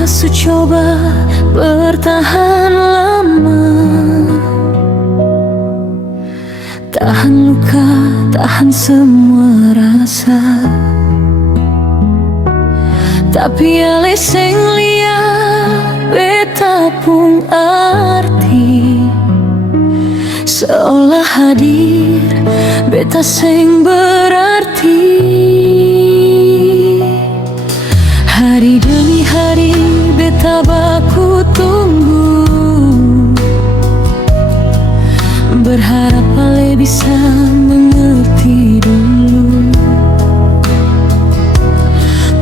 tak coba bertahan lama, tahan luka, tahan semua rasa. Tapi ale sing liya beta pun arti, seolah hadir beta sing berarti. Hari demi hari beta baku tunggu, berharap ale bisa mengerti dulu.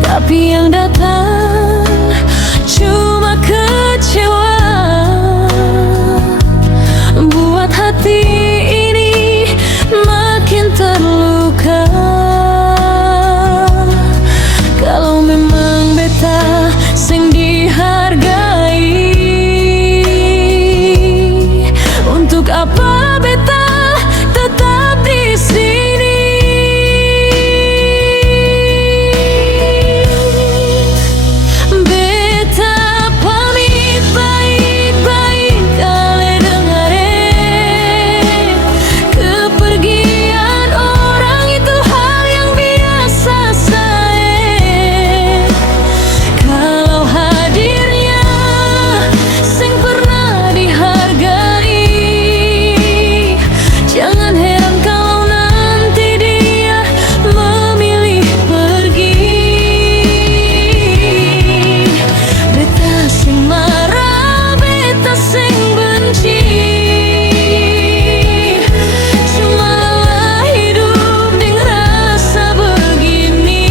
Tapi yang datang cuma kecewa, buat hati ini makin terluka. Kalau memang beta sing dihargai, untuk apa beta tetap di sini? Beta pamit baik-baik, ale dengare, kepergian orang itu hal yang biasa saja. Kalau hadirnya sing pernah dihargai, jangan heran kalau nanti dia memilih pergi. Beta sing marah, beta sing benci, cuma lelah hidup dengan rasa begini.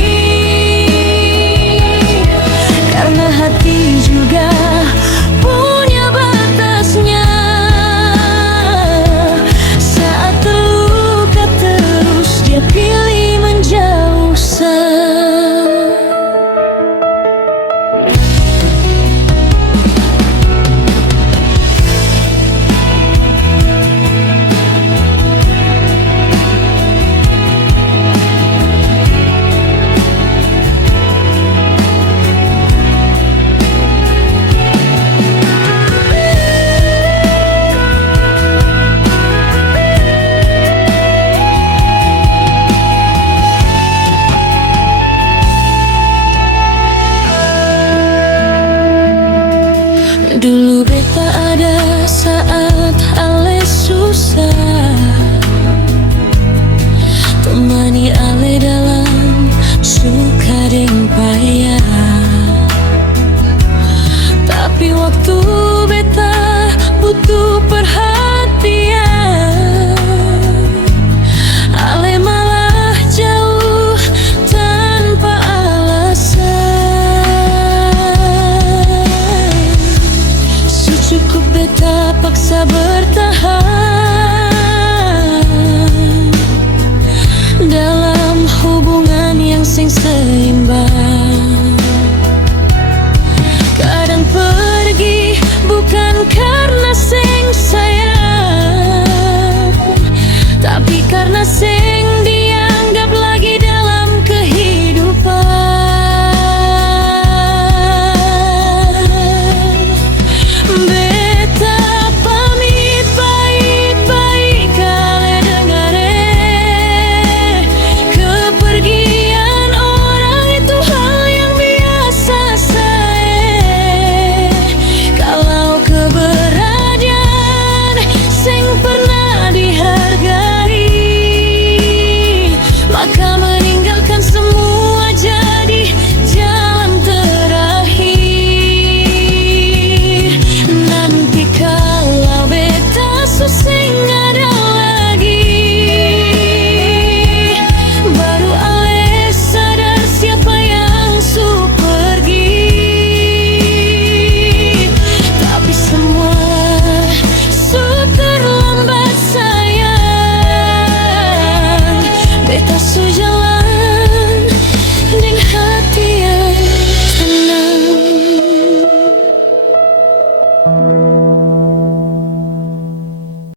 Karena hati juga punya batasnya, saat terluka terus dia pilih menjauh sah. Dulu beta ada saat ale susah, temani ale dalam suka deng payah. Tapi waktu beta butuh perhatian,